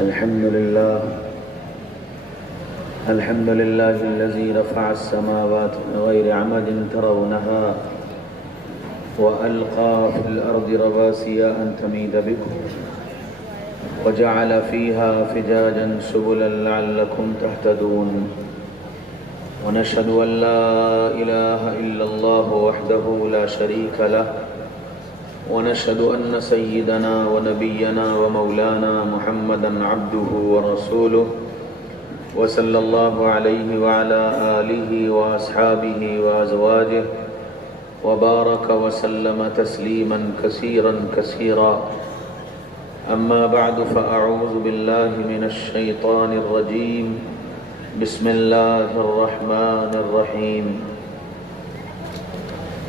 الحمد لله الذي رفع السماوات بغير عمد ترونها وألقى في الأرض رواسي أن تميد بكم وجعل فيها فجاجا سبلا لعلكم تهتدون ونشهد أن لا إله إلا الله وحده لا شريك له ونشهد أن سيدنا ونبينا ومولانا محمدا عبده ورسوله وصلى الله عليه وعلى آله وأصحابه وأزواجه وبارك وسلم تسليما كثيرا كثيرا أما بعد فأعوذ بالله من الشيطان الرجيم بسم الله الرحمن الرحيم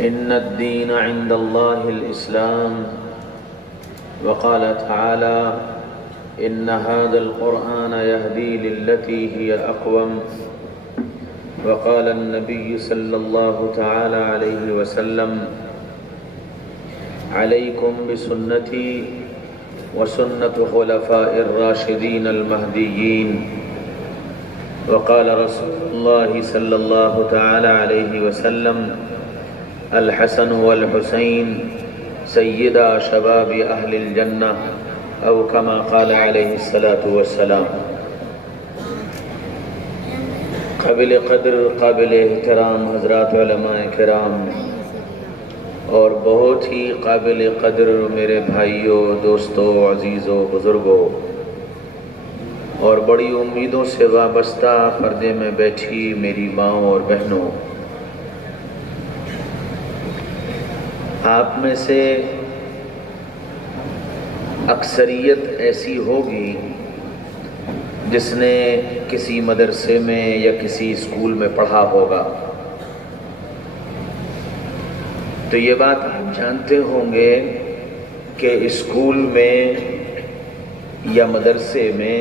إن الدين عند الله الإسلام وقال تعالى إن هذا القرآن يهدي للتي هي أقوم وقال النبي صلى الله تعالى عليه وسلم عليكم بسنتي وسنة خلفاء الراشدين المهديين وقال رسول الله صلى الله تعالى عليه وسلم الحسن والحسين سيدا شباب أهل الجنة أو كما قال عليه الصلاة والسلام. قابل قدر قابل احترام حضرات علماء کرام اور بہت ہی قابل قدر میرے بھائیوں، دوستوں، عزیزوں، بزرگوں اور بڑی امیدوں سے وابستہ پردے میں بیٹھی میری ماں اور بہنوں، آپ میں سے اکثریت ایسی ہوگی جس نے کسی مدرسے میں یا کسی اسکول میں پڑھا ہوگا، تو یہ بات آپ جانتے ہوں گے کہ اسکول میں یا مدرسے میں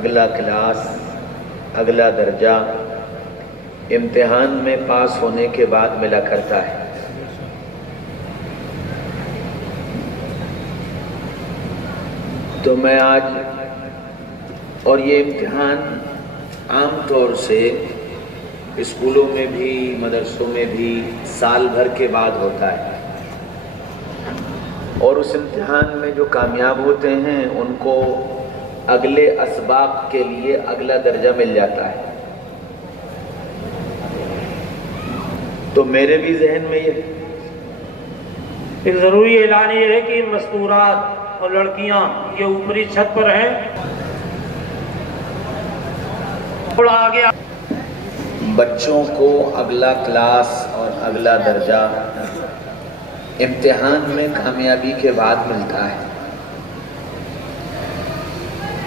اگلا کلاس، اگلا درجہ امتحان میں پاس ہونے کے بعد ملا کرتا ہے۔ تو میں آج، اور یہ امتحان عام طور سے اسکولوں میں بھی مدرسوں میں بھی سال بھر کے بعد ہوتا ہے، اور اس امتحان میں جو کامیاب ہوتے ہیں ان کو اگلے اسباق کے لیے اگلا درجہ مل جاتا ہے۔ تو میرے بھی ذہن میں یہ ایک ضروری اعلان یہ ہے کہ مستورات اور لڑکیاں یہ اوپری چھت پر ہیں، تھوڑا آگے بچوں کو اگلا کلاس اور اگلا درجہ امتحان میں کامیابی کے بعد ملتا ہے۔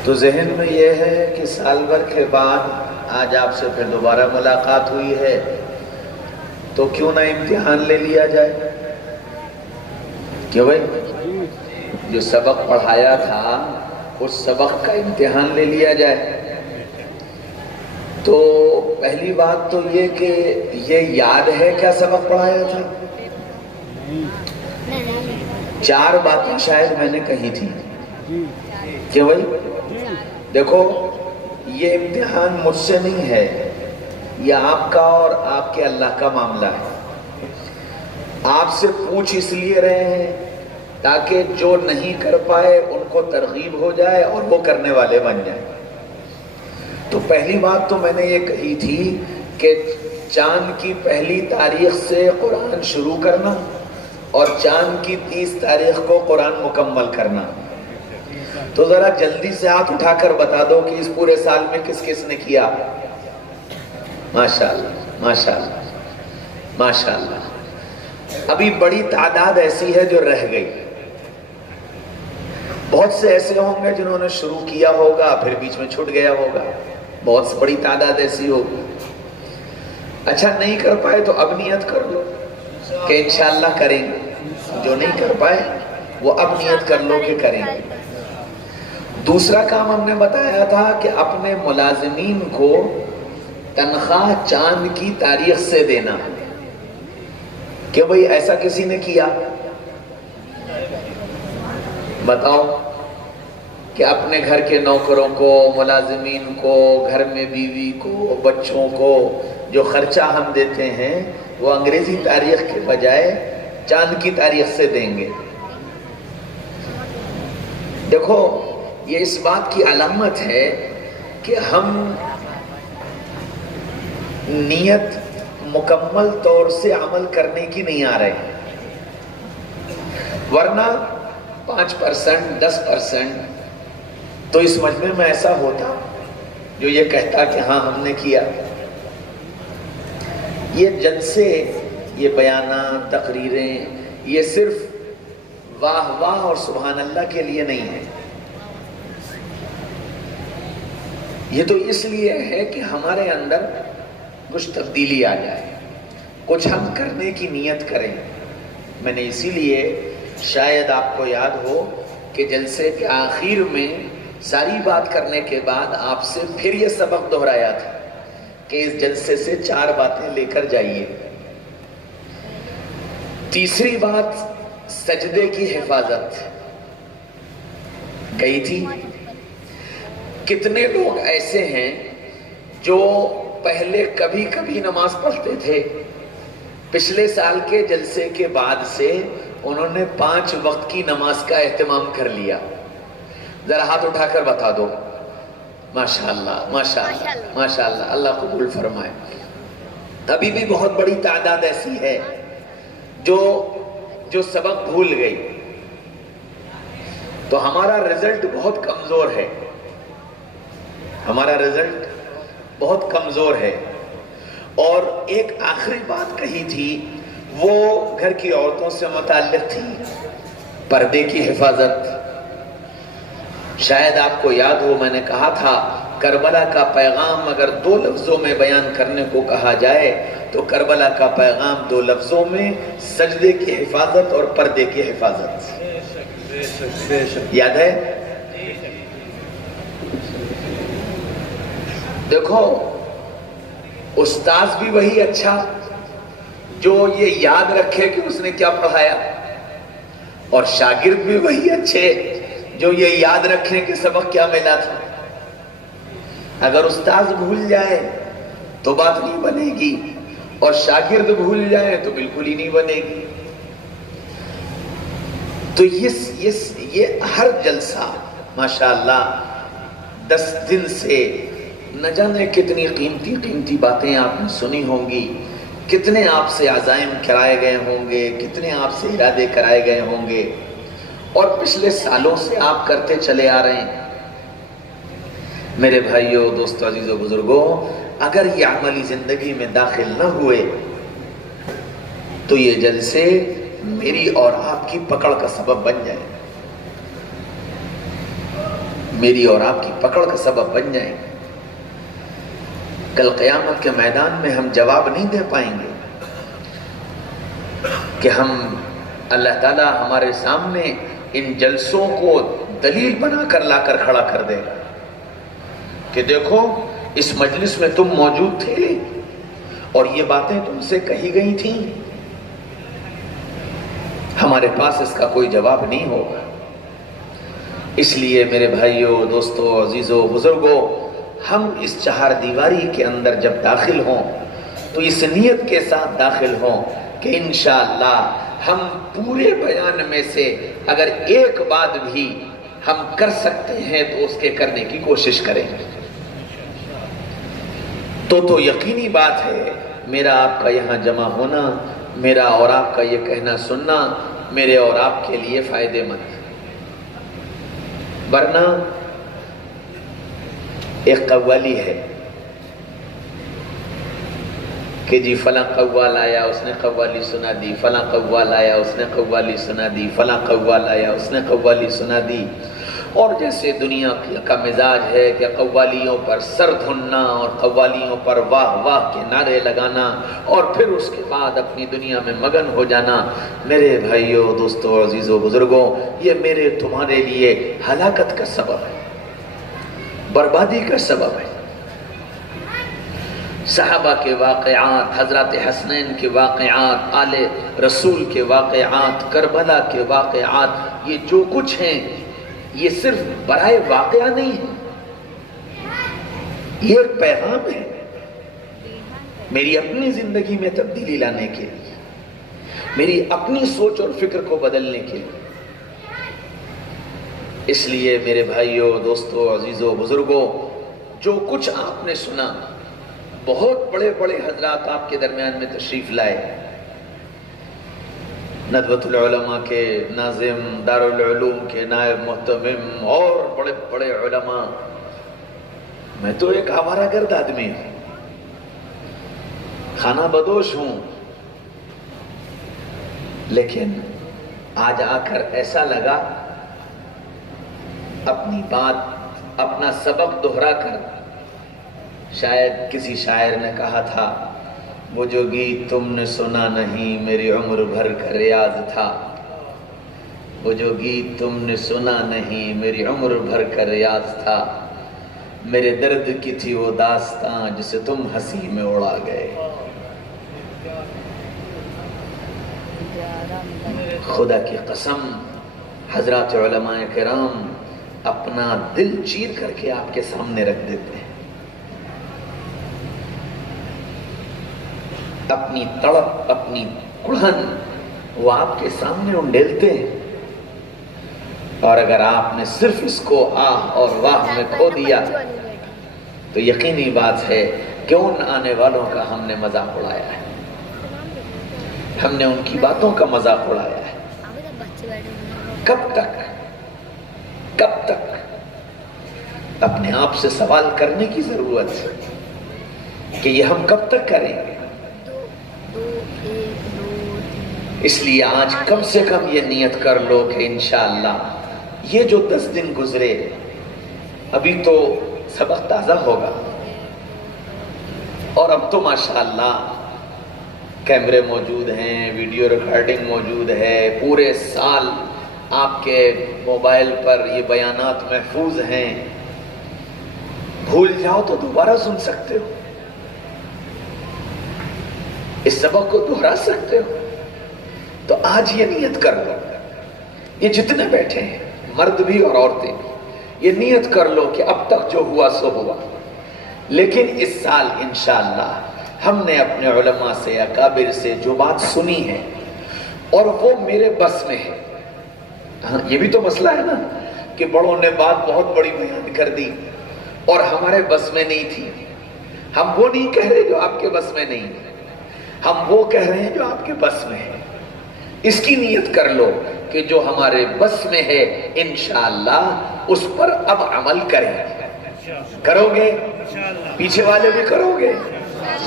تو ذہن میں یہ ہے کہ سال بھر کے بعد آج آپ سے پھر دوبارہ ملاقات ہوئی ہے، تو کیوں نہ امتحان لے لیا جائے؟ کیوں بھائی؟ جو سبق پڑھایا تھا اس سبق کا امتحان لے لیا جائے۔ تو پہلی بات تو یہ کہ یہ یاد ہے کیا سبق پڑھایا تھا؟ 4 باتیں شاید میں نے کہی تھی کہ بھائی دیکھو، یہ امتحان مجھ سے نہیں ہے، یہ آپ کا اور آپ کے اللہ کا معاملہ ہے۔ آپ سے پوچھ اس لیے رہے ہیں تاکہ جو نہیں کر پائے ان کو ترغیب ہو جائے اور وہ کرنے والے بن جائیں۔ تو پہلی بات تو میں نے یہ کہی تھی کہ چاند کی پہلی تاریخ سے قرآن شروع کرنا اور چاند کی 30 تاریخ کو قرآن مکمل کرنا۔ تو ذرا جلدی سے ہاتھ اٹھا کر بتا دو کہ اس پورے سال میں کس کس نے کیا؟ ماشاءاللہ، ماشاءاللہ، ماشاءاللہ۔ ابھی بڑی تعداد ایسی ہے جو رہ گئی، بہت سے ایسے ہوں گے جنہوں نے شروع کیا ہوگا پھر بیچ میں چھوٹ گیا ہوگا، بہت بڑی تعداد ایسی ہوگی۔ اچھا، نہیں کر پائے تو اب نیت کر لو کہ انشاءاللہ کریں گے، جو نہیں کر پائے وہ اب نیت کر لو کہ کریں گے۔ دوسرا کام ہم نے بتایا تھا کہ اپنے ملازمین کو تنخواہ چاند کی تاریخ سے دینا، کہ بھئی ایسا کسی نے کیا؟ بتاؤ، کہ اپنے گھر کے نوکروں کو، ملازمین کو، گھر میں بیوی کو، بچوں کو جو خرچہ ہم دیتے ہیں وہ انگریزی تاریخ کے بجائے چاند کی تاریخ سے دیں گے۔ دیکھو یہ اس بات کی علامت ہے کہ ہم نیت مکمل طور سے عمل کرنے کی نہیں آ رہے، ورنہ 5%، 10% تو اس مجمع میں ایسا ہوتا جو یہ کہتا کہ ہاں ہم نے کیا۔ یہ جلسے، یہ بیانات، تقریریں، یہ صرف واہ واہ اور سبحان اللہ کے لیے نہیں ہے، یہ تو اس لیے ہے کہ ہمارے اندر کچھ تبدیلی آ جائے، کچھ ہم کرنے کی نیت کریں۔ میں نے اسی لیے شاید آپ کو یاد ہو کہ جلسے کے آخر میں ساری بات کرنے کے بعد آپ سے پھر یہ سبق دہرایا تھا کہ اس جلسے سے 4 باتیں لے کر جائیے۔ تیسری بات سجدے کی حفاظت کہی تھی۔ کتنے لوگ ایسے ہیں جو پہلے کبھی کبھی نماز پڑھتے تھے، پچھلے سال کے جلسے کے بعد سے انہوں نے 5 وقت کی نماز کا اہتمام کر لیا؟ ذرا ہاتھ اٹھا کر بتا دو۔ ماشاءاللہ ماشاءاللہ ماشاءاللہ، اللہ قبول فرمائے۔ ابھی بھی بہت بڑی تعداد ایسی ہے جو سبق بھول گئی، تو ہمارا رزلٹ بہت کمزور ہے، ہمارا رزلٹ بہت کمزور ہے۔ اور ایک آخری بات کہی تھی، وہ گھر کی عورتوں سے متعلق تھی، پردے کی حفاظت۔ شاید آپ کو یاد ہو میں نے کہا تھا کربلا کا پیغام اگر 2 لفظوں میں بیان کرنے کو کہا جائے تو کربلا کا پیغام 2 لفظوں میں سجدے کی حفاظت اور پردے کی حفاظت۔ یاد ہے؟ دیکھو استاذ بھی وہی اچھا جو یہ یاد رکھے کہ اس نے کیا پڑھایا، اور شاگرد بھی وہی اچھے جو یہ یاد رکھیں کہ سبق کیا ملا تھا۔ اگر استاذ بھول جائے تو بات نہیں بنے گی، اور شاگرد بھول جائے تو بالکل ہی نہیں بنے گی۔ تو یہ ہر جلسہ ماشاءاللہ 10 دن سے نہ جانے کتنی قیمتی باتیں آپ نے سنی ہوں گی، کتنے آپ سے عزائم کرائے گئے ہوں گے، کتنے آپ سے ارادے کرائے گئے ہوں گے، اور پچھلے سالوں سے آپ کرتے چلے آ رہے ہیں۔ میرے بھائیوں، دوستوں، عزیزوں، بزرگوں، اگر یہ عملی زندگی میں داخل نہ ہوئے تو یہ جلسے میری اور آپ کی پکڑ کا سبب بن جائیں، میری اور آپ کی پکڑ کا سبب بن جائیں۔ کل قیامت کے میدان میں ہم جواب نہیں دے پائیں گے کہ اللہ تعالیٰ ہمارے سامنے ان جلسوں کو دلیل بنا کر لا کر کھڑا کر دے گا کہ دیکھو اس مجلس میں تم موجود تھے اور یہ باتیں تم سے کہی گئی تھیں۔ ہمارے پاس اس کا کوئی جواب نہیں ہوگا۔ اس لیے میرے بھائیوں، دوستوں، عزیزوں، بزرگوں، ہم اس 4 دیواری کے اندر جب داخل ہوں تو اس نیت کے ساتھ داخل ہوں کہ انشاءاللہ ہم پورے بیان میں سے اگر ایک بات بھی ہم کر سکتے ہیں تو اس کے کرنے کی کوشش کریں۔ تو یقینی بات ہے میرا آپ کا یہاں جمع ہونا، میرا اور آپ کا یہ کہنا سننا میرے اور آپ کے لیے فائدے مند ہے۔ ورنہ ایک قوالی ہے کہ جی فلاں قوال آیا اس نے قوالی سنا دی، فلاں قوال آیا اس نے قوالی سنا دی، فلاں قوال آیا اس نے قوالی سنا دی۔ اور جیسے دنیا کا مزاج ہے کہ قوالیوں پر سر دھننا اور قوالیوں پر واہ واہ کے نعرے لگانا اور پھر اس کے بعد اپنی دنیا میں مگن ہو جانا، میرے بھائیوں، دوستوں، عزیزوں، بزرگوں، یہ میرے تمہارے لیے ہلاکت کا سبب ہے، بربادی کا سبب ہے۔ صحابہ کے واقعات، حضرات حسنین کے واقعات، آل رسول کے واقعات، کربلا کے واقعات، یہ جو کچھ ہیں یہ صرف برائے واقعہ نہیں ہے، یہ ایک پیغام ہے میری اپنی زندگی میں تبدیلی لانے کے لیے، میری اپنی سوچ اور فکر کو بدلنے کے لیے۔ اس لیے میرے بھائیوں، دوستوں، عزیزوں، بزرگوں، جو کچھ آپ نے سنا، بہت بڑے بڑے حضرات آپ کے درمیان میں تشریف لائے، ندوۃ العلماء کے ناظم، دارالعلوم کے نائب محتمم اور بڑے بڑے علماء۔ میں تو ایک آوارہ گرد آدمی ہوں، کھانا بدوش ہوں، لیکن آج آ کر ایسا لگا اپنی بات، اپنا سبق دہرا کر، شاید کسی شاعر نے کہا تھا، وہ جو گیت تم نے سنا نہیں میری عمر بھر کا ریاض تھا، وہ جو گیت تم نے سنا نہیں میری عمر بھر کا ریاض تھا، میرے درد کی تھی وہ داستاں جسے تم ہنسی میں اڑا گئے۔ خدا کی قسم، حضرات علماء کرام اپنا دل چیر کر کے آپ کے سامنے رکھ دیتے ہیں، اپنی تڑپ، اپنی کڑھن وہ آپ کے سامنے انڈیلتے ہیں، اور اگر آپ نے صرف اس کو آہ اور واہ میں کھو دیا تو یقینی بات ہے کہ ان آنے والوں کا ہم نے مذاق اڑایا ہے، ہم نے ان کی باتوں کا مذاق اڑایا ہے۔ کب تک اپنے آپ سے سوال کرنے کی ضرورت ہے کہ یہ ہم کب تک کریں گے۔ اس لیے آج کم سے کم یہ نیت کر لو کہ انشاءاللہ یہ جو 10 دن گزرے، ابھی تو سبق تازہ ہوگا، اور اب تو ماشاءاللہ کیمرے موجود ہیں، ویڈیو ریکارڈنگ موجود ہے، پورے سال آپ کے موبائل پر یہ بیانات محفوظ ہیں، بھول جاؤ تو دوبارہ سن سکتے ہو، اس سبق کو دہرا سکتے ہو۔ تو آج یہ نیت کر لو، یہ جتنے بیٹھے ہیں، مرد بھی اور عورتیں بھی، یہ نیت کر لو کہ اب تک جو ہوا سو ہوا، لیکن اس سال انشاءاللہ ہم نے اپنے علماء سے، اکابر سے جو بات سنی ہے اور وہ میرے بس میں ہے۔ ہاں، یہ بھی تو مسئلہ ہے نا کہ بڑوں نے بات بہت بڑی بیان کر دی اور ہمارے بس میں نہیں تھی۔ ہم وہ نہیں کہہ رہے جو آپ کے بس میں نہیں ہے، ہم وہ کہہ رہے ہیں جو آپ کے بس میں ہے۔ اس کی نیت کر لو کہ جو ہمارے بس میں ہے انشاءاللہ اس پر اب عمل کریں گے۔ کرو گے؟ پیچھے والے بھی کرو گے؟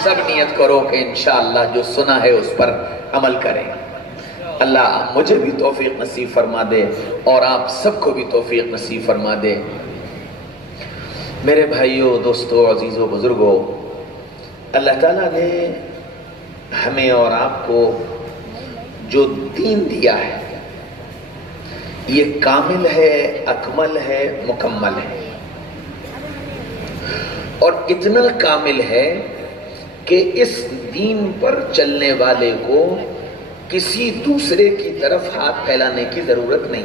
سب نیت کرو کہ انشاءاللہ جو سنا ہے اس پر عمل کریں۔ اللہ مجھے بھی توفیق نصیب فرما دے اور آپ سب کو بھی توفیق نصیب فرما دے۔ میرے بھائیوں، دوستوں، عزیزوں، بزرگوں، اللہ تعالیٰ نے ہمیں اور آپ کو جو دین دیا ہے یہ کامل ہے، اکمل ہے، مکمل ہے، اور اتنا کامل ہے کہ اس دین پر چلنے والے کو کسی دوسرے کی طرف ہاتھ پھیلانے کی ضرورت نہیں،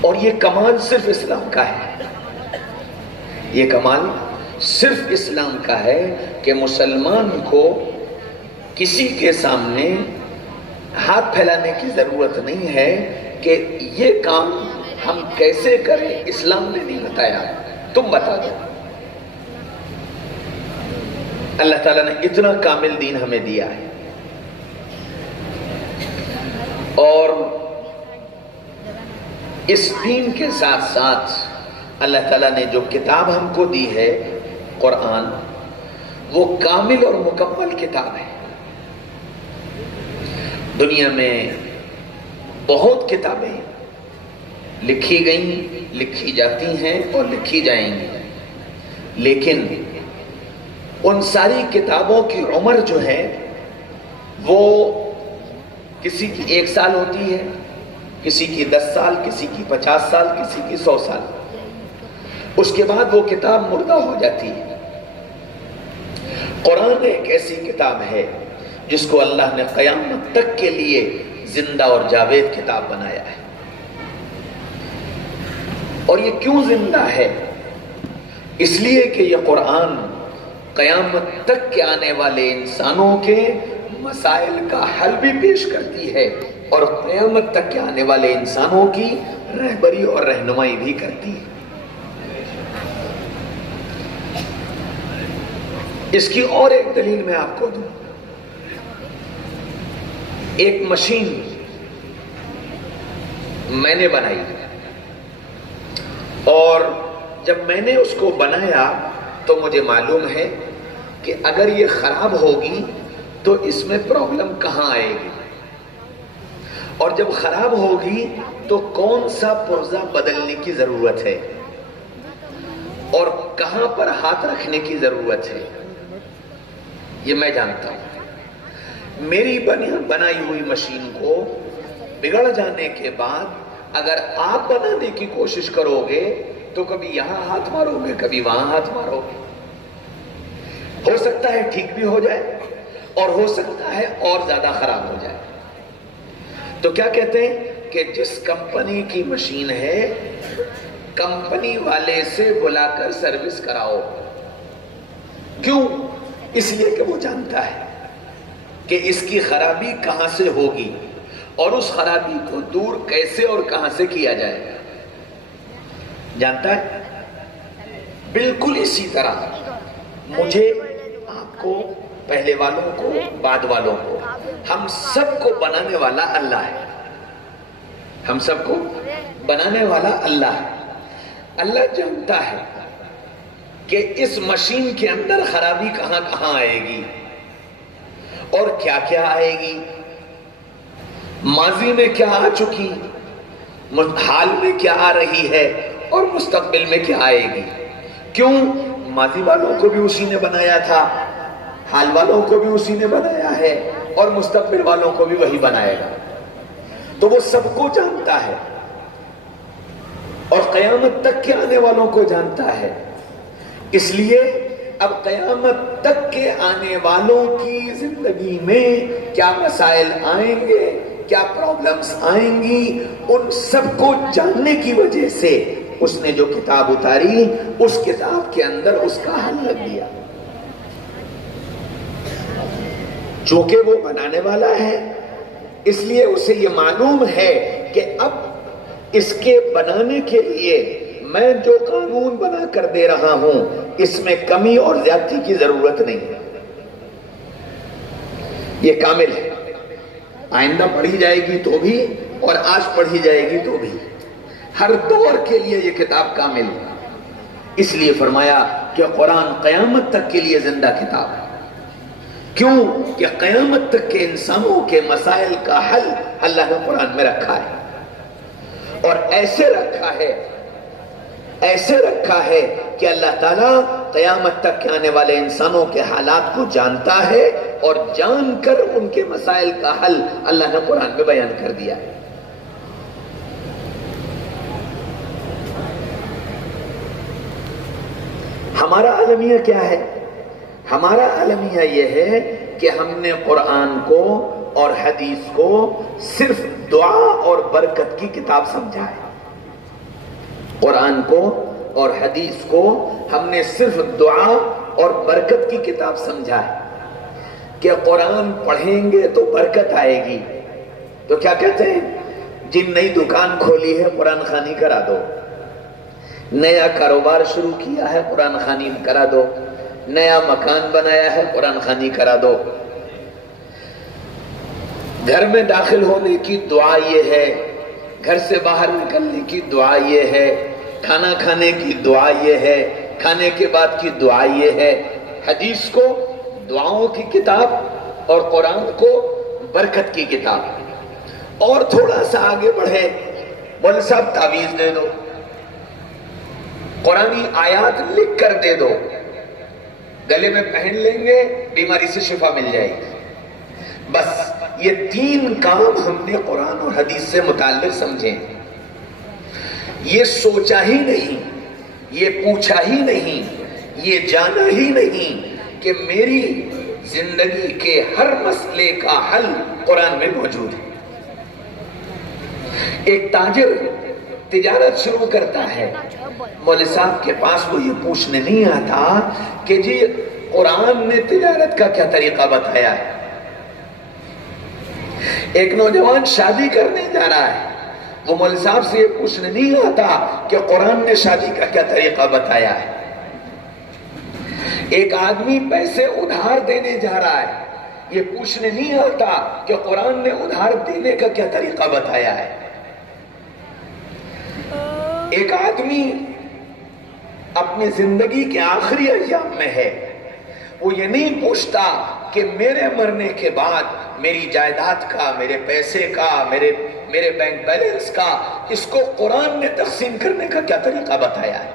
اور یہ کمال صرف اسلام کا ہے، یہ کمال صرف اسلام کا ہے کہ مسلمان کو کسی کے سامنے ہاتھ پھیلانے کی ضرورت نہیں ہے کہ یہ کام ہم کیسے کریں، اسلام نے نہیں بتایا، تم بتا دو۔ اللہ تعالیٰ نے اتنا کامل دین ہمیں دیا ہے، اور اس دین کے ساتھ ساتھ اللہ تعالیٰ نے جو کتاب ہم کو دی ہے قرآن، وہ کامل اور مکمل کتاب ہے۔ دنیا میں بہت کتابیں لکھی گئیں، لکھی جاتی ہیں اور لکھی جائیں گی، لیکن ان ساری کتابوں کی عمر جو ہے وہ کسی کی 1 سال ہوتی ہے، کسی کی 10 سال، کسی کی 50 سال، کسی کی 100 سال، اس کے بعد وہ کتاب مردہ ہو جاتی ہے۔ قرآن ایک ایسی کتاب ہے جس کو اللہ نے قیامت تک کے لیے زندہ اور جاوید کتاب بنایا ہے. اور یہ کیوں زندہ ہے؟ اس لیے کہ یہ قرآن قیامت تک کے آنے والے انسانوں کے مسائل کا حل بھی پیش کرتی ہے اور قیامت تک کے آنے والے انسانوں کی رہبری اور رہنمائی بھی کرتی ہے. اس کی اور ایک دلیل میں آپ کو دوں. ایک مشین میں نے بنائی اور جب میں نے اس کو بنایا تو مجھے معلوم ہے کہ اگر یہ خراب ہوگی تو اس میں پرابلم کہاں آئے گی، اور جب خراب ہوگی تو کون سا پرزہ بدلنے کی ضرورت ہے اور کہاں پر ہاتھ رکھنے کی ضرورت ہے، یہ میں جانتا ہوں. میری بنائی ہوئی مشین کو بگڑ جانے کے بعد اگر آپ بنانے کی کوشش کرو گے تو کبھی یہاں ہاتھ مارو گے، کبھی وہاں ہاتھ مارو گے. ہو سکتا ہے ٹھیک بھی ہو جائے اور ہو سکتا ہے اور زیادہ خراب ہو جائے. تو کیا کہتے ہیں کہ جس کمپنی کی مشین ہے کمپنی والے سے بلا کر سروس کراؤ. کیوں؟ اس لیے کہ وہ جانتا ہے کہ اس کی خرابی کہاں سے ہوگی اور اس خرابی کو دور کیسے اور کہاں سے کیا جائے گا. جانتا ہے. بالکل اسی طرح مجھے، آپ کو، پہلے والوں کو، بعد والوں کو، ہم سب کو بنانے والا اللہ ہے. ہم سب کو بنانے والا اللہ ہے. اللہ جانتا ہے کہ اس مشین کے اندر خرابی کہاں کہاں آئے گی اور کیا کیا آئے گی، ماضی میں کیا آ چکی، حال میں کیا آ رہی ہے اور مستقبل میں کیا آئے گی. کیوں؟ ماضی والوں کو بھی اسی نے بنایا تھا، حال والوں کو بھی اسی نے بنایا ہے اور مستقبل والوں کو بھی وہی بنائے گا. تو وہ سب کو جانتا ہے اور قیامت تک کے آنے والوں کو جانتا ہے. اس لیے اب قیامت تک کے آنے والوں کی زندگی میں کیا مسائل آئیں گے، کیا پرابلمز آئیں گی، ان سب کو جاننے کی وجہ سے اس نے جو کتاب اتاری اس کتاب کے اندر اس کا حل لگ دیا. چونکہ وہ بنانے والا ہے اس لیے اسے یہ معلوم ہے کہ اب اس کے بنانے کے لیے میں جو قانون بنا کر دے رہا ہوں اس میں کمی اور زیادتی کی ضرورت نہیں ہے. یہ کامل ہے. آئندہ پڑھی جائے گی تو بھی اور آج پڑھی جائے گی تو بھی، ہر دور کے لیے یہ کتاب کامل ہے. اس لیے فرمایا کہ قرآن قیامت تک کے لیے زندہ کتاب ہے. کیوں؟ کہ قیامت تک کے انسانوں کے مسائل کا حل اللہ نے قرآن میں رکھا ہے اور ایسے رکھا ہے کہ اللہ تعالیٰ قیامت تک کے آنے والے انسانوں کے حالات کو جانتا ہے اور جان کر ان کے مسائل کا حل اللہ نے قرآن میں بیان کر دیا ہے. ہمارا عالمیہ کیا ہے؟ ہمارا عالمیہ یہ ہے کہ ہم نے قرآن کو اور حدیث کو صرف دعا اور برکت کی کتاب سمجھا ہے. قرآن کو اور حدیث کو ہم نے صرف دعا اور برکت کی کتاب سمجھا ہے کہ قرآن پڑھیں گے تو برکت آئے گی. تو کیا کہتے ہیں؟ جن نئی دکان کھولی ہے قرآن خوانی کرا دو، نیا کاروبار شروع کیا ہے قرآن خوانی کرا دو، نیا مکان بنایا ہے قرآن خوانی کرا دو، گھر میں داخل ہونے کی دعا یہ ہے، گھر سے باہر نکلنے کی دعا یہ ہے، کھانا کھانے کی دعا یہ ہے، کھانے کے بعد کی دعا یہ ہے. حدیث کو دعاؤں کی کتاب اور قرآن کو برکت کی کتاب. اور تھوڑا سا آگے بڑھے، بول صاحب تعویذ دے دو، قرآنی آیات لکھ کر دے دو، گلے میں پہن لیں گے بیماری سے شفا مل جائے گی. بس یہ 3 کام ہم نے قرآن اور حدیث سے متعلق سمجھے. یہ سوچا ہی نہیں، یہ پوچھا ہی نہیں، یہ جانا ہی نہیں کہ میری زندگی کے ہر مسئلے کا حل قرآن میں موجود ہے. ایک تاجر تجارت شروع کرتا ہے، مولوی صاحب کے پاس وہ یہ پوچھنے نہیں آتا کہ جی قرآن نے تجارت کا کیا طریقہ بتایا ہے۔ ایک نوجوان شادی کرنے جا رہا ہے، وہ مولوی صاحب سے یہ پوچھنے نہیں آتا کہ قرآن نے شادی کا کیا طریقہ بتایا ہے۔ ایک آدمی پیسے ادھار دینے جا رہا ہے، یہ پوچھنے نہیں آتا کہ قرآن نے ادھار دینے کا کیا طریقہ بتایا ہے۔ ایک آدمی اپنی زندگی کے آخری ایام میں ہے، وہ یہ نہیں پوچھتا کہ میرے مرنے کے بعد میری جائیداد کا، میرے پیسے کا، میرے بینک بیلنس کا، اس کو قرآن نے تقسیم کرنے کا کیا طریقہ بتایا ہے۔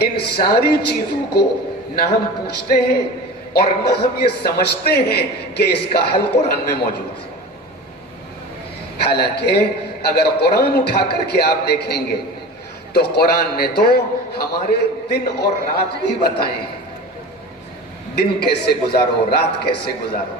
ان ساری چیزوں کو نہ ہم پوچھتے ہیں اور نہ ہم یہ سمجھتے ہیں کہ اس کا حل قرآن میں موجود ہے۔ حالانکہ اگر قرآن اٹھا کر کے آپ دیکھیں گے تو قرآن نے تو ہمارے دن اور رات بھی بتائے ہیں، دن کیسے گزارو، رات کیسے گزارو،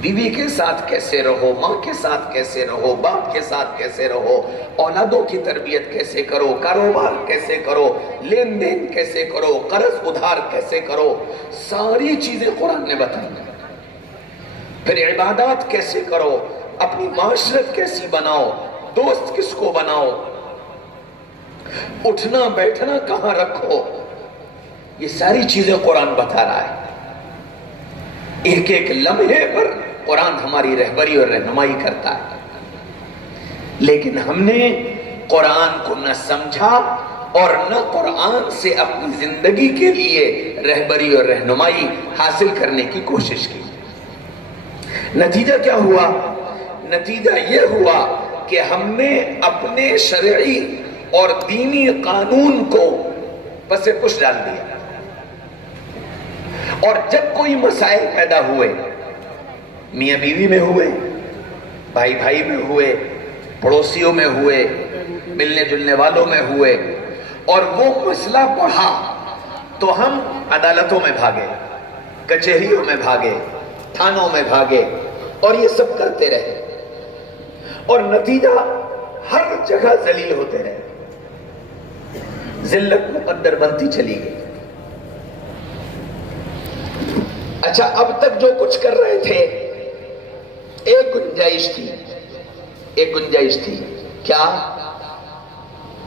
بیوی کے ساتھ کیسے رہو، ماں کے ساتھ کیسے رہو، باپ کے ساتھ کیسے رہو، اولادوں کی تربیت کیسے کرو، کاروبار کیسے کرو، لین دین کیسے کرو، قرض ادھار کیسے کرو، ساری چیزیں قرآن نے بتائی۔ پھر عبادات کیسے کرو، اپنی معاشرت کیسی بناؤ، دوست کس کو بناؤ، اٹھنا بیٹھنا کہاں رکھو، یہ ساری چیزیں قرآن بتا رہا ہے۔ ایک ایک لمحے پر قرآن ہماری رہبری اور رہنمائی کرتا ہے، لیکن ہم نے قرآن کو نہ سمجھا اور نہ قرآن سے اپنی زندگی کے لیے رہبری اور رہنمائی حاصل کرنے کی کوشش کی۔ نتیجہ کیا ہوا؟ نتیجہ یہ ہوا کہ ہم نے اپنے شرعی اور دینی قانون کو پس پش ڈال دیا، اور جب کوئی مسائل پیدا ہوئے، میاں بیوی میں ہوئے، بھائی بھائی میں ہوئے، پڑوسیوں میں ہوئے، ملنے جلنے والوں میں ہوئے، اور وہ مسئلہ بڑھا تو ہم عدالتوں میں بھاگے، کچہریوں میں بھاگے، تھانوں میں بھاگے، اور یہ سب کرتے رہے، اور نتیجہ ہر جگہ ذلیل ہوتے رہے، ذلت مقدر بنتی چلی گئی۔ اچھا، اب تک جو کچھ کر رہے تھے، ایک گنجائش تھی کیا؟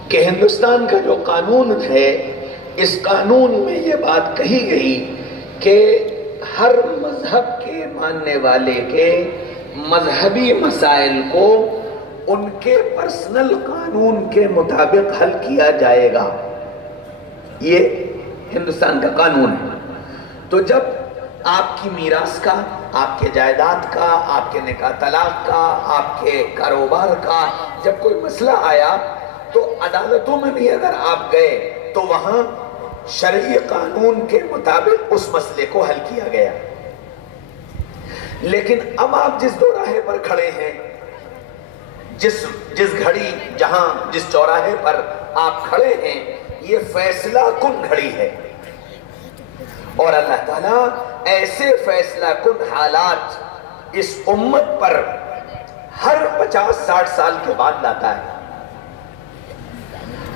کہ ہندوستان کا جو قانون ہے، اس قانون میں یہ بات کہی گئی کہ ہر مذہب کے ماننے والے کے مذہبی مسائل کو ان کے پرسنل قانون کے مطابق حل کیا جائے گا، یہ ہندوستان کا قانون ہے۔ تو جب آپ کی میراث کا، آپ کے جائیداد کا، آپ کے نکاح طلاق کا، آپ کے کاروبار کا جب کوئی مسئلہ آیا تو عدالتوں میں بھی اگر آپ گئے تو وہاں شرعی قانون کے مطابق اس مسئلے کو حل کیا گیا۔ لیکن اب آپ جس دوراہے پر کھڑے ہیں، جس گھڑی، جہاں جس چوراہے پر آپ کھڑے ہیں، یہ فیصلہ کن گھڑی ہے، اور اللہ تعالیٰ ایسے فیصلہ کن حالات اس امت پر ہر 50-60 سال کے بعد لاتا ہے،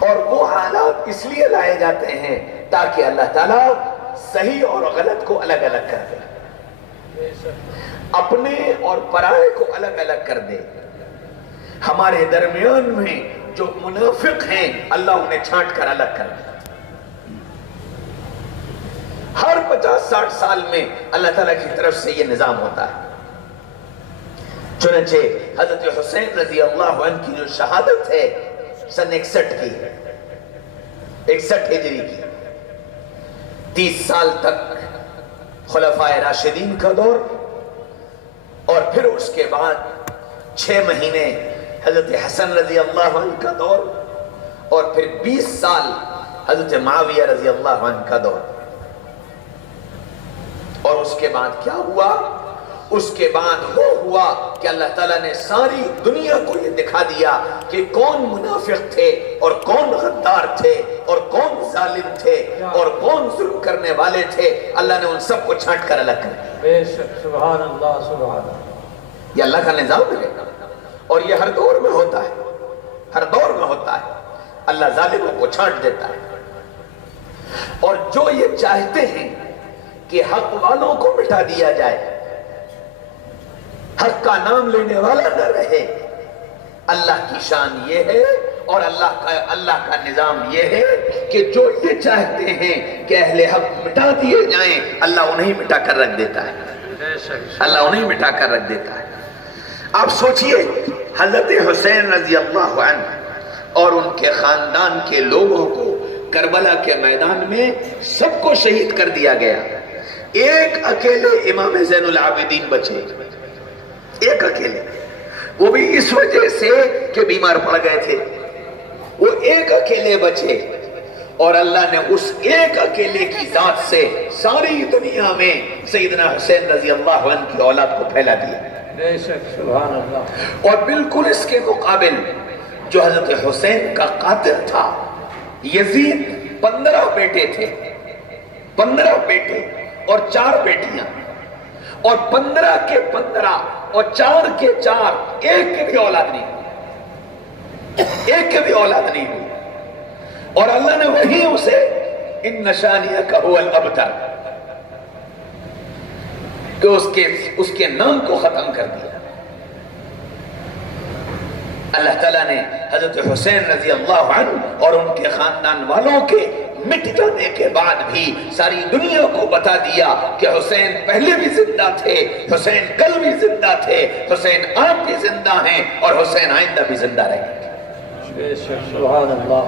اور وہ حالات اس لیے لائے جاتے ہیں تاکہ اللہ تعالیٰ صحیح اور غلط کو الگ الگ کر دے، اپنے اور پرائے کو الگ الگ کر دے۔ ہمارے درمیان میں جو منافق ہیں، اللہ انہیں چھانٹ کر الگ کر دے۔ ہر 50-60 سال میں اللہ تعالیٰ کی طرف سے یہ نظام ہوتا ہے۔ چنانچہ حضرت حسین رضی اللہ عنہ کی جو شہادت ہے سن 61 کی، 61 ہجری کی، 30 سال تک خلفائے راشدین کا دور، اور پھر اس کے بعد 6 مہینے حضرت حسن رضی اللہ عنہ کا دور، اور پھر 20 سال حضرت معاویہ رضی اللہ عنہ کا دور۔ اور اس کے بعد کیا ہوا؟ اس کے بعد وہ ہوا کہ اللہ تعالیٰ نے ساری دنیا کو یہ دکھا دیا کہ کون منافق تھے اور کون غدار تھے اور کون ظالم تھے اور کون ظلم کرنے والے تھے۔ اللہ نے ان سب کو چھانٹ کر الگ کر دیا۔ بے شک، سبحان اللہ، سبحان اللہ۔ یہ اللہ کا نظام ہے اور یہ ہر دور میں ہوتا ہے، ہر دور میں ہوتا ہے۔ اللہ ظالموں کو چھانٹ دیتا ہے، اور جو یہ چاہتے ہیں کہ حق والوں کو مٹا دیا جائے، حق کا نام لینے والا نہ رہے، اللہ کی شان یہ ہے اور اللہ کا نظام یہ ہے کہ جو یہ چاہتے ہیں کہ اہل حق مٹا دیے جائیں، اللہ انہیں مٹا کر رکھ دیتا ہے، اللہ انہیں مٹا کر رکھ دیتا ہے۔ آپ سوچئے حضرت حسین رضی اللہ عنہ اور ان کے خاندان کے لوگوں کو کربلا کے میدان میں سب کو شہید کر دیا گیا، ایک اکیلے امام زین العابدین بچے، ایک اکیلے، وہ بھی اس وجہ سے کہ بیمار پڑ گئے تھے، وہ ایک اکیلے بچے، اور اللہ نے اس ایک اکیلے کی ذات سے ساری دنیا میں سیدنا حسین رضی اللہ عنہ کی اولاد کو پھیلا دیا۔ بے شک، سبحان اللہ۔ اور بالکل اس کے مقابل جو حضرت حسین کا قاتل تھا یزید، 15 بیٹے تھے، 15 بیٹے اور 4 بیٹیاں، اور 15 کے 15 اور 4 کے 4، ایک کے بھی اولاد نہیں ہوئی، ایک کے بھی اولاد نہیں ہوئی، اور اللہ نے وہی اسے ان شانئک هو الابتر کہ اس کے نام کو ختم کر دیا۔ اللہ تعالیٰ نے حضرت حسین رضی اللہ عنہ اور ان کے خاندان والوں کے مٹ جانے کے بعد بھی ساری دنیا کو بتا دیا کہ حسین پہلے بھی زندہ تھے، حسین کل بھی زندہ تھے، حسین آج بھی زندہ ہیں، اور حسین آئندہ بھی زندہ رہیں گے۔ بے شک، سبحان اللہ۔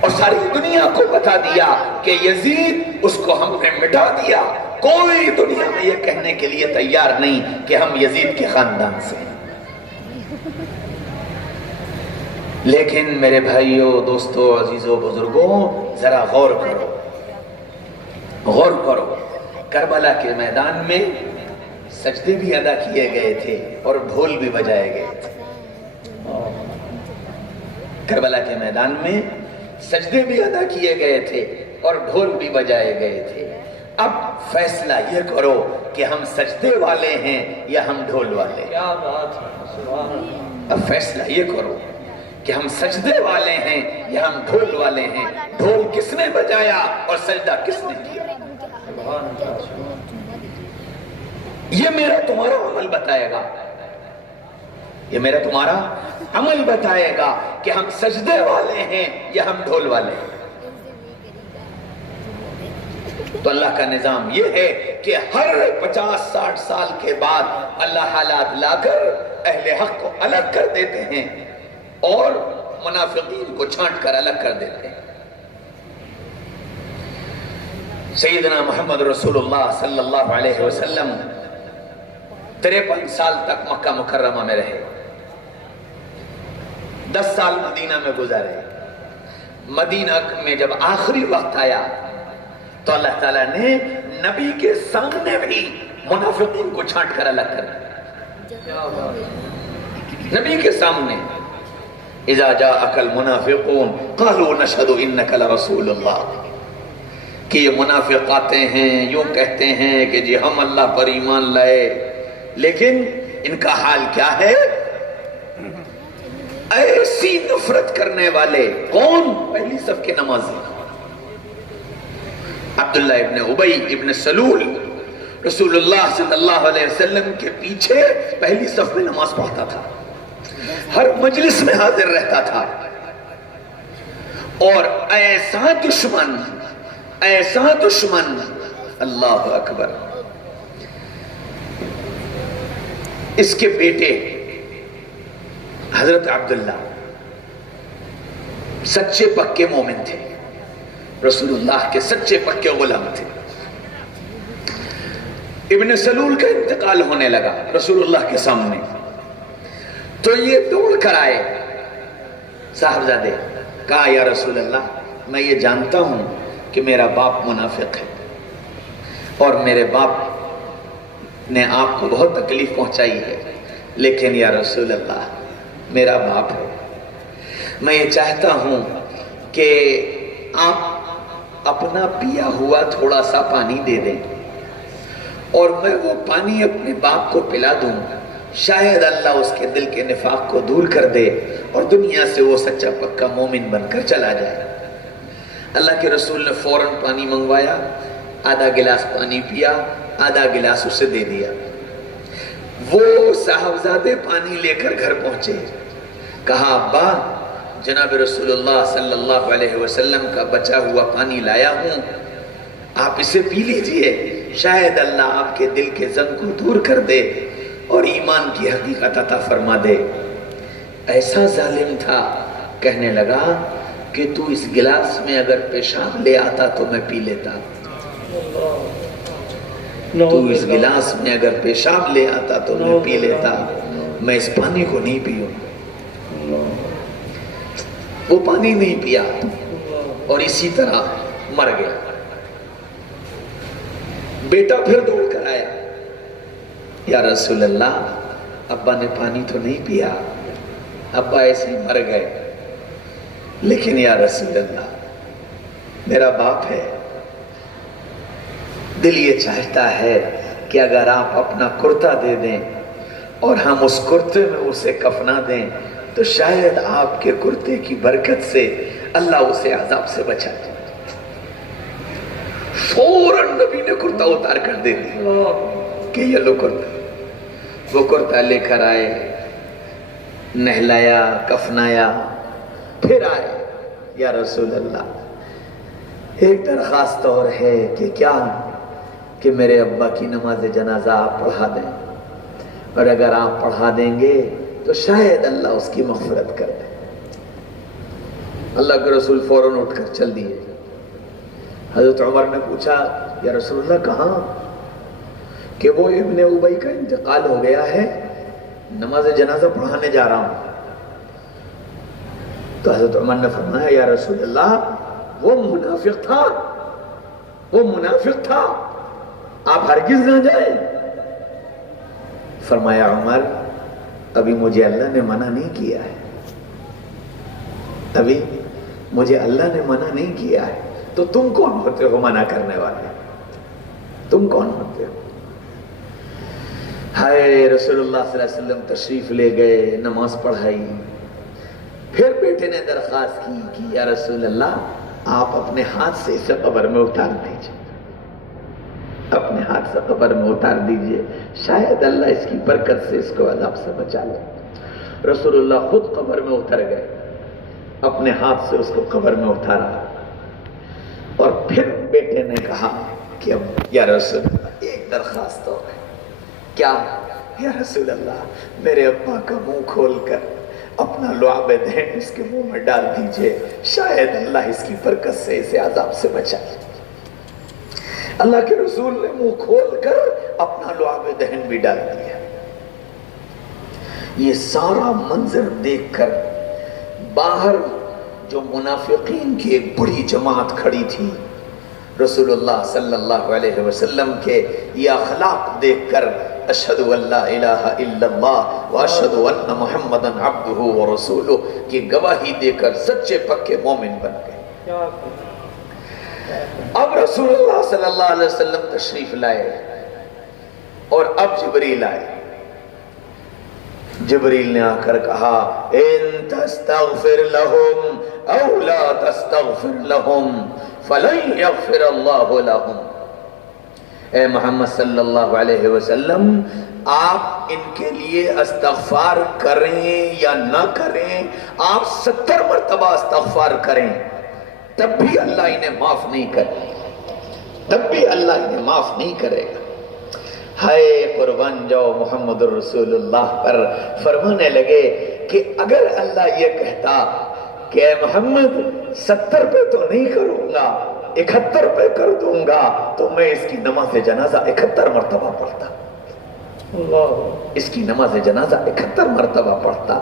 اور ساری دنیا کو بتا دیا کہ یزید، اس کو ہم نے مٹا دیا، کوئی دنیا میں یہ کہنے کے لیے تیار نہیں کہ ہم یزید کے خاندان سے ہیں۔ لیکن میرے بھائیوں، دوستوں، عزیزوں، بزرگوں، ذرا غور کرو، غور کرو، کربلا کے میدان میں سجدے بھی ادا کیے گئے تھے اور ڈھول بھی بجائے گئے تھے۔ کربلا کے میدان میں سجدے بھی ادا کیے گئے تھے اور ڈھول بھی بجائے گئے تھے۔ اب فیصلہ یہ کرو کہ ہم سجدے والے ہیں یا ہم ڈھول والے ہیں۔ کیا بات ہے، سبحان اللہ۔ اب فیصلہ یہ کرو کہ ہم سجدے والے ہیں یا ہم ڈھول والے ہیں، ڈھول کس نے بجایا اور سجدہ کس نے کیا؟ یہ میرا تمہارا عمل بتائے گا، یہ میرا تمہارا عمل بتائے گا کہ ہم سجدے والے ہیں یا ہم ڈھول والے ہیں۔ تو اللہ کا نظام یہ ہے کہ ہر 50-60 سال کے بعد اللہ حالات لا کر اہل حق کو الگ کر دیتے ہیں اور منافقین کو چھانٹ کر الگ کر دیتے ہیں۔ سیدنا محمد رسول اللہ صلی اللہ علیہ وسلم 53 سال تک مکہ مکرمہ میں رہے، 10 سال مدینہ میں گزارے۔ مدینہ میں جب آخری وقت آیا تو اللہ تعالیٰ نے نبی کے سامنے بھی منافقین کو چھانٹ کر الگ کر دیا۔ نبی کے سامنے اذا جاءک المنافقون قالوا نشهد انک لرسول اللہ، کہ یہ منافق آتے ہیں یوں کہتے ہیں کہ جی ہم اللہ پر ایمان لائے، لیکن ان کا حال کیا ہے؟ ایسی نفرت کرنے والے کون؟ پہلی صف کے نمازی عبداللہ ابن ابی ابن سلول رسول اللہ صلی اللہ علیہ وسلم کے پیچھے پہلی صف میں نماز پڑھتا تھا، ہر مجلس میں حاضر رہتا تھا، اور ایسا دشمن، ایسا دشمن، اللہ اکبر۔ اس کے بیٹے حضرت عبداللہ سچے پکے مومن تھے، رسول اللہ کے سچے پکے غلام تھے۔ ابن سلول کا انتقال ہونے لگا رسول اللہ کے سامنے، تو یہ دوڑ کر آئے صاحبزادے، کہا یا رسول اللہ میں یہ جانتا ہوں کہ میرا باپ منافق ہے اور میرے باپ نے آپ کو بہت تکلیف پہنچائی ہے، لیکن یا رسول اللہ میرا باپ ہے، میں یہ چاہتا ہوں کہ آپ اپنا پیا ہوا تھوڑا سا پانی دے دیں اور میں وہ پانی اپنے باپ کو پلا دوں، شاید اللہ اس کے دل کے نفاق کو دور کر دے اور دنیا سے وہ سچا پکا مومن بن کر چلا جائے۔ اللہ کے رسول نے فوراً پانی منگوایا، آدھا گلاس پانی پیا، آدھا گلاس اسے دے دیا۔ وہ صاحبزادے پانی لے کر گھر پہنچے، کہا ابا جناب رسول اللہ صلی اللہ علیہ وسلم کا بچا ہوا پانی لایا ہوں، آپ اسے پی لیجئے، شاید اللہ آپ کے دل کے زنگ کو دور کر دے اور ایمان کی حقیقت عطا فرما دے۔ ایسا ظالم تھا، کہنے لگا کہ تو اس گلاس میں اگر پیشاب لے آتا تو میں پی لیتا، تو اس گلاس میں اگر پیشاب لے آتا تو میں پی لیتا، میں اس پانی کو نہیں پیوں۔ وہ پانی نہیں پیا اور اسی طرح مر گیا۔ بیٹا پھر دوڑ کر آیا، یا رسول اللہ ابا نے پانی تو نہیں پیا، ابا ایسے ہی مر گئے، لیکن یا رسول اللہ میرا باپ ہے، دل یہ چاہتا ہے کہ اگر آپ اپنا کرتا دے دیں اور ہم اس کرتے میں اسے کفنا دیں تو شاید آپ کے کرتے کی برکت سے اللہ اسے عذاب سے بچا دے۔ فوراً نبی نے کرتا اتار کر دے دیا کہ یہ لو کرتا۔ وہ کرتا لے کر آئے، نہلایا، کفنایا، پھر آئے، یا رسول اللہ ایک درخواست اور ہے کہ کیا کہ میرے ابا کی نماز جنازہ آپ پڑھا دیں، اور اگر آپ پڑھا دیں گے تو شاید اللہ اس کی مغفرت کر دے۔ اللہ کے رسول فوراً اٹھ کر چل دیے۔ حضرت عمر نے پوچھا یا رسول اللہ کہاں؟ کہ وہ ابن ابی کا انتقال ہو گیا ہے، نماز جنازہ پڑھانے جا رہا ہوں۔ تو حضرت عمر نے فرمایا یا رسول اللہ وہ منافق تھا، وہ منافق تھا، آپ ہرگز نہ جائیں۔ فرمایا عمر ابھی مجھے اللہ نے منع نہیں کیا ہے، ابھی مجھے اللہ نے منع نہیں کیا ہے، تو تم کون ہوتے ہو منع کرنے والے؟ تم کون ہوتے ہو؟ ہائے رسول اللہ صلی اللہ علیہ وسلم تشریف لے گئے، نماز پڑھائی، پھر بیٹے نے درخواست کی کہ یا رسول اللہ آپ اپنے ہاتھ سے اسے قبر میں اتار دیجئے، اپنے ہاتھ سے قبر میں اتار دیجئے، شاید اللہ اس کی برکت سے اس کو عذاب سے بچا لے۔ رسول اللہ خود قبر میں اتر گئے، اپنے ہاتھ سے اس کو قبر میں اتارا، اور پھر بیٹے نے کہا کہ اب یا رسول اللہ ایک درخواست ہو گئی۔ کیا؟ یا رسول اللہ میرے ابا کا منہ کھول کر اپنا لعاب دہن اس کے منہ میں ڈال دیجئے، شاید اللہ اس کی برکت سے اسے عذاب سے بچا لے۔ اللہ کے رسول نے منہ کھول کر اپنا لعاب دہن بھی ڈال دیا۔ یہ سارا منظر دیکھ کر باہر جو منافقین کی ایک بڑی جماعت کھڑی تھی، رسول اللہ صلی اللہ علیہ وسلم کے یہ اخلاق دیکھ کر اشہد ان لا الہ الا اللہ واشہد ان محمدا عبدہ ورسولہ کی گواہی دے کر سچے پکے مومن بن گئے۔ اب رسول اللہ صلی اللہ علیہ وسلم تشریف لائے اور اب جبریل آئے۔ جبریل نے آ کر کہا ان تستغفر لهم او لا تستغفر لهم فلن یغفر اللہ لهم۔ اے محمد صلی اللہ علیہ وسلم آپ ان کے لیے استغفار کریں یا نہ کریں، آپ 70 مرتبہ استغفار کریں، تب بھی اللہ انہیں معاف نہیں کرے، تب بھی اللہ انہیں معاف نہیں کرے گا۔ ہائے قربان جاؤ محمد رسول اللہ پر۔ فرمانے لگے کہ اگر اللہ یہ کہتا کہ اے محمد 70 پہ تو نہیں کروں گا، 71 پہ کر دوں گا، تو میں اس کی نماز جنازہ 71 مرتبہ پڑھتا، اس کی نماز جنازہ 71 مرتبہ پڑھتا۔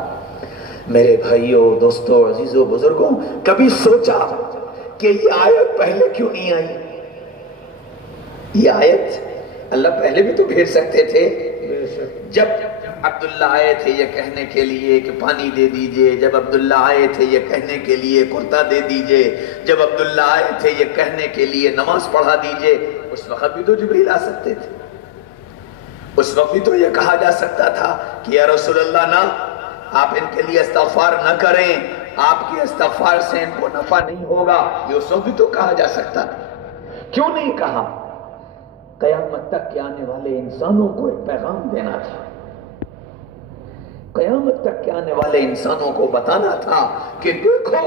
میرے بھائیوں، دوستوں، عزیزوں، بزرگوں، کبھی سوچا کہ یہ آیت پہلے کیوں نہیں آئی؟ یہ آیت اللہ پہلے بھی تو بھیج سکتے تھے۔ جب عبداللہ آئے تھے یہ کہنے کے لیے کہ پانی دے دیجئے، جب عبداللہ آئے تھے یہ کہنے کے لیے کرتا دے دیجئے، جب عبداللہ آئے تھے یہ کہنے کے لیے نماز پڑھا دیجئے، اس وقت بھی تو جبریل آ سکتے تھے۔ اس وقت بھی تو یہ کہا جا سکتا تھا کہ یا رسول اللہ نا، آپ ان کے لیے استغفار نہ کریں، آپ کے استغفار سے ان کو نفع نہیں ہوگا، یہ اس وقت بھی تو کہا جا سکتا تھا۔ کیوں نہیں کہا؟ قیامت تک کے آنے والے انسانوں کو ایک پیغام دینا تھا، قیامت تک کے آنے والے انسانوں کو بتانا تھا کہ دیکھو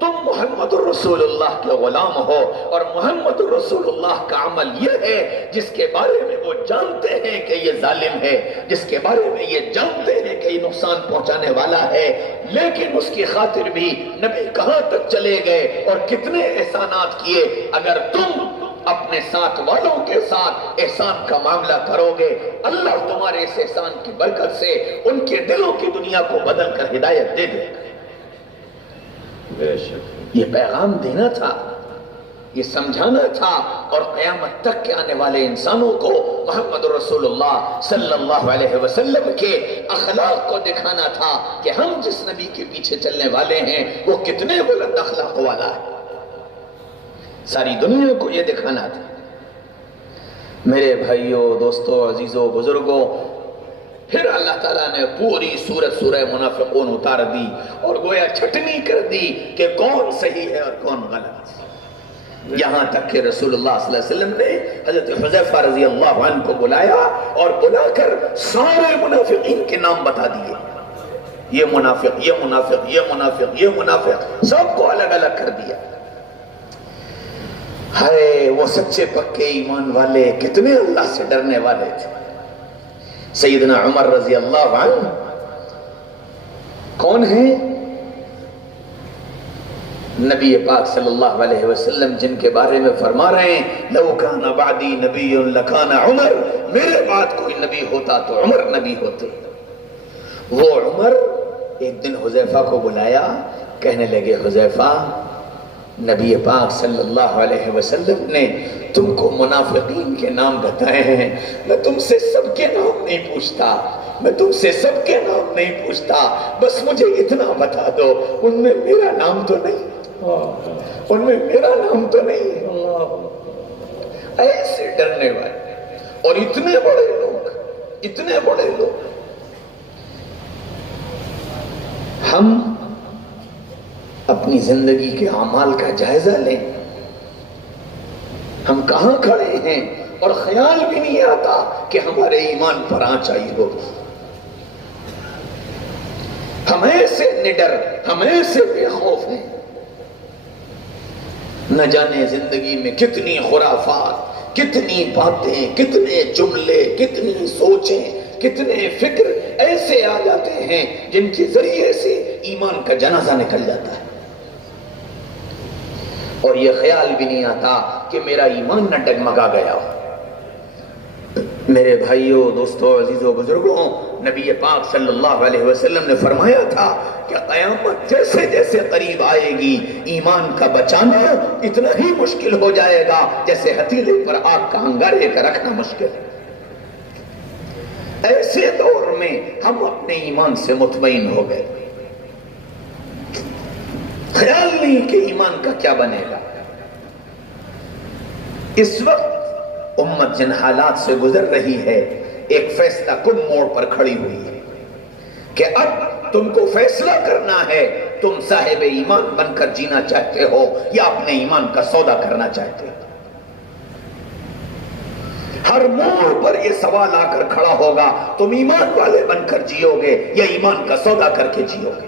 تم محمد رسول اللہ کے غلام ہو، اور محمد رسول اللہ کا عمل یہ ہے جس کے بارے میں وہ جانتے ہیں کہ یہ ظالم ہے، جس کے بارے میں یہ جانتے ہیں کہ یہ نقصان پہنچانے والا ہے، لیکن اس کی خاطر بھی نبی کہاں تک چلے گئے اور کتنے احسانات کیے۔ اگر تم اپنے ساتھ والوں کے ساتھ احسان کا معاملہ کرو گے، اللہ تمہارے اس احسان کی برکت سے ان کے دلوں کی دنیا کو بدل کر ہدایت دے دے گا۔ یہ پیغام دینا تھا، یہ سمجھانا تھا، اور قیامت تک کے آنے والے انسانوں کو محمد رسول اللہ صلی اللہ علیہ وسلم کے اخلاق کو دکھانا تھا کہ ہم جس نبی کے پیچھے چلنے والے ہیں وہ کتنے بلند اخلاق والا ہے، ساری دنیا کو یہ دکھانا تھا۔ میرے بھائیوں، دوستوں، عزیزوں، بزرگوں، پھر اللہ تعالیٰ نے پوری سورت سورہ منافقون اتار دی اور گویا چھٹنی کر دی کہ کون صحیح ہے اور کون غلط۔ یہاں تک کہ رسول اللہ صلی اللہ علیہ وسلم نے حضرت حذیفہ رضی اللہ عنہ کو بلایا اور بلا کر سارے منافقین کے نام بتا دیے، یہ منافق، یہ منافق، یہ منافق، یہ منافق، سب کو الگ الگ کر دیا۔ ہائے وہ سچے پکے ایمان والے کتنے اللہ سے ڈرنے والے تھے۔ سیدنا عمر رضی اللہ عنہ کون ہیں؟ نبی پاک صلی اللہ علیہ وسلم جن کے بارے میں فرما رہے ہیں لو کان بعدی نبی لکان عمر، میرے بعد کوئی نبی ہوتا تو عمر نبی ہوتے۔ وہ عمر ایک دن حذیفہ کو بلایا، کہنے لگے حذیفہ نبی پاک صلی اللہ علیہ وسلم نے تم کو منافقین کے نام بتائے ہیں، میں تم سے سب کے نام نہیں پوچھتا، میں تم سے سب کے نام نہیں پوچھتا، بس مجھے اتنا بتا دو ان میں میرا نام تو نہیں، ان میں میرا نام تو نہیں۔ ایسے ڈرنے والے اور اتنے بڑے لوگ، اتنے بڑے لوگ۔ ہم اپنی زندگی کے اعمال کا جائزہ لیں، ہم کہاں کھڑے ہیں اور خیال بھی نہیں آتا کہ ہمارے ایمان پر آنچ آئی ہو۔ ہم ایسے نڈر، ہم ایسے بے خوف ہیں، نہ جانے زندگی میں کتنی خرافات، کتنی باتیں، کتنے جملے، کتنی سوچیں، کتنے فکر ایسے آ جاتے ہیں جن کے ذریعے سے ایمان کا جنازہ نکل جاتا ہے، اور یہ خیال بھی نہیں آتا کہ میرا ایمان نہ ڈگمگا گیا ہو۔ میرے بھائیوں، دوستوں، عزیزوں، بزرگوں، نبی پاک صلی اللہ علیہ وسلم نے فرمایا تھا کہ قیامت جیسے جیسے قریب آئے گی ایمان کا بچانا اتنا ہی مشکل ہو جائے گا جیسے ہتھیلے پر آگ کا انگارے کا رکھنا مشکل ہے۔ ایسے دور میں ہم اپنے ایمان سے مطمئن ہو گئے، خیال نہیں کہ ایمان کا کیا بنے گا۔ اس وقت امت جن حالات سے گزر رہی ہے ایک فیصلہ کن موڑ پر کھڑی ہوئی ہے کہ اب تم کو فیصلہ کرنا ہے، تم صاحب ایمان بن کر جینا چاہتے ہو یا اپنے ایمان کا سودا کرنا چاہتے ہو۔ ہر موڑ پر یہ سوال آ کر کھڑا ہوگا، تم ایمان والے بن کر جیو گے یا ایمان کا سودا کر کے جیو گے۔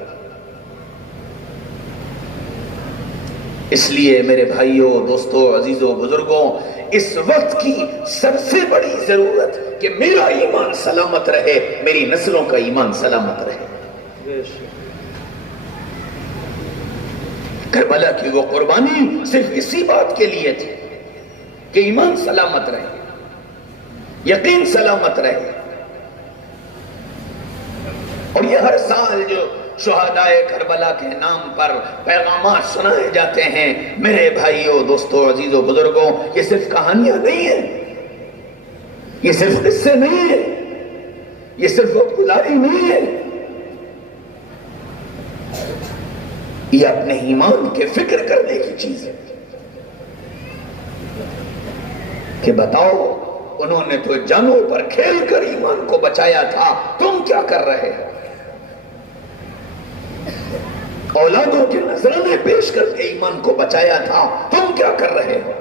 اس لیے میرے بھائیوں، دوستوں، عزیزوں، بزرگوں، اس وقت کی سب سے بڑی ضرورت کہ میرا ایمان سلامت رہے، میری نسلوں کا ایمان سلامت رہے۔ کربلا کی وہ قربانی صرف اسی بات کے لیے تھی کہ ایمان سلامت رہے، یقین سلامت رہے۔ اور یہ ہر سال جو شہدائے کربلا کے نام پر پیغامات سنائے جاتے ہیں، میرے بھائیوں، دوستوں، عزیزوں، بزرگوں، یہ صرف کہانیاں نہیں ہیں، یہ صرف قصے نہیں ہیں، یہ صرف گزاری نہیں ہے، یہ اپنے ایمان کے فکر کرنے کی چیز ہے کہ بتاؤ انہوں نے تو جنگوں پر کھیل کر ایمان کو بچایا تھا، تم کیا کر رہے ہو؟ اولادوں کے نذرانے پیش کر کے ایمان کو بچایا تھا، تم کیا کر رہے ہو؟